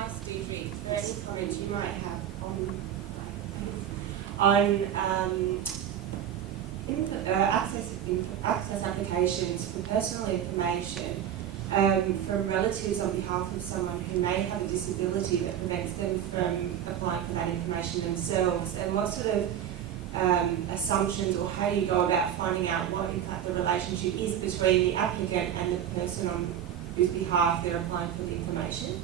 ask Deirdre, is there any comments you might have on access applications for personal information from relatives on behalf of someone who may have a disability that prevents them from applying for that information themselves, and what sort of assumptions, or how do you go about finding out what in fact the relationship is between the applicant and the person on whose behalf they're applying for the information?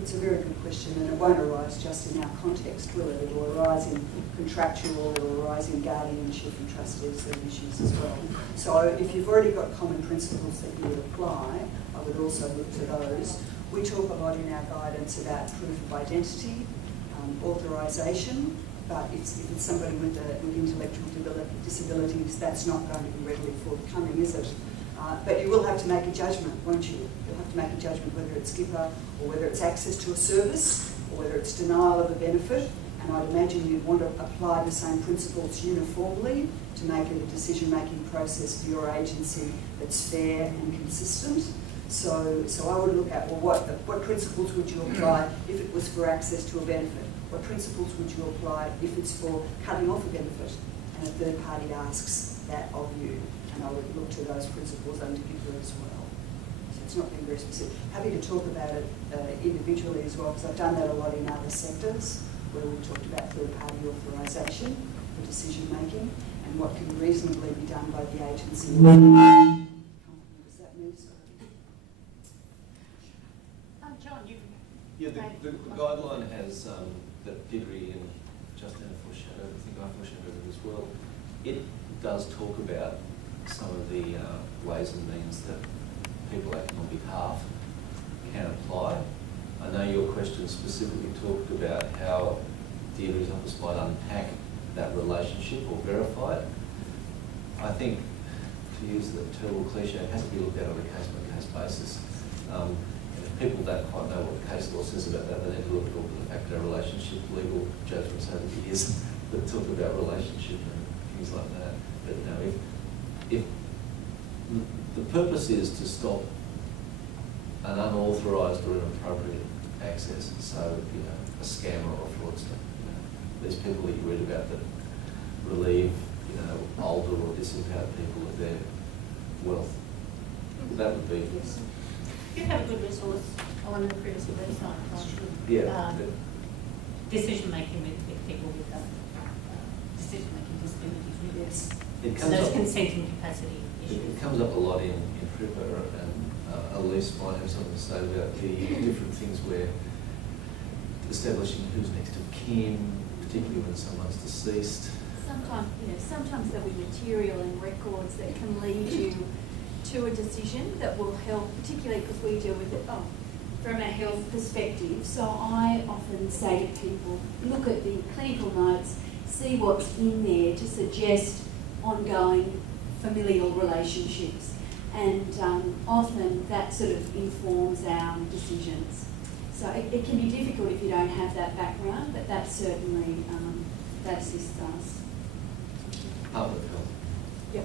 It's a very good question, and it won't arise just in our context, will it? It'll arise in contractual, it'll arise in guardianship and trustee issues as well. So if you've already got common principles that you would apply, I would also look to those. We talk a lot in our guidance about proof of identity, authorisation, but if it's somebody with intellectual disabilities, that's not going to be readily forthcoming, is it? But you will have to make a judgment, won't you? You'll have to make a judgment whether it's skipper, or whether it's access to a service, or whether it's denial of a benefit. And I'd imagine you'd want to apply the same principles uniformly to make it a decision-making process for your agency that's fair and consistent. So I would look at, well, what principles would you apply if it was for access to a benefit? What principles would you apply if it's for cutting off a benefit and a third party asks that of you? And I would look to those principles under GIPA as well. So it's not being very specific. Happy to talk about it individually as well, because I've done that a lot in other sectors where we've talked about third party authorisation for decision making and what can reasonably be done by the agency. Does that mean so? John, you... Yeah, the guideline has, that Deirdre and Justin foreshadowed, I think I foreshadowed it as well. It does talk about some of the ways and means that people acting on behalf can apply. I know your question specifically talked about how Deirdre's office might unpack that relationship or verify it. I think, to use the terrible cliche, it has to be looked at on a case-by-case basis. And if people don't quite know what the case law says about that, they need to look at all the de facto relationship legal judgments over the years that talk about relationship and things like that. But you know, if the purpose is to stop an unauthorised or inappropriate access, so you know, a scammer or a fraudster, you know, these people that you read about that relieve, you know, older or disempowered people of their wealth, that would be. Yes. You have a good resource on the privacy website. Yeah. Decision making with people with decision making disabilities. Really. Yes. It So comes those up, consenting capacity issues. it comes up a lot in PRIPA, and Elise might have something to say about the different things where establishing who's next of kin, particularly when someone's deceased. Sometimes there'll be material and records that can lead you to a decision that will help, particularly because we deal with it from a health perspective. So I often say to people, look at the clinical notes, see what's in there to suggest ongoing familial relationships. And often that sort of informs our decisions. So it can be difficult if you don't have that background, but that certainly that assists us. Public health. Yep.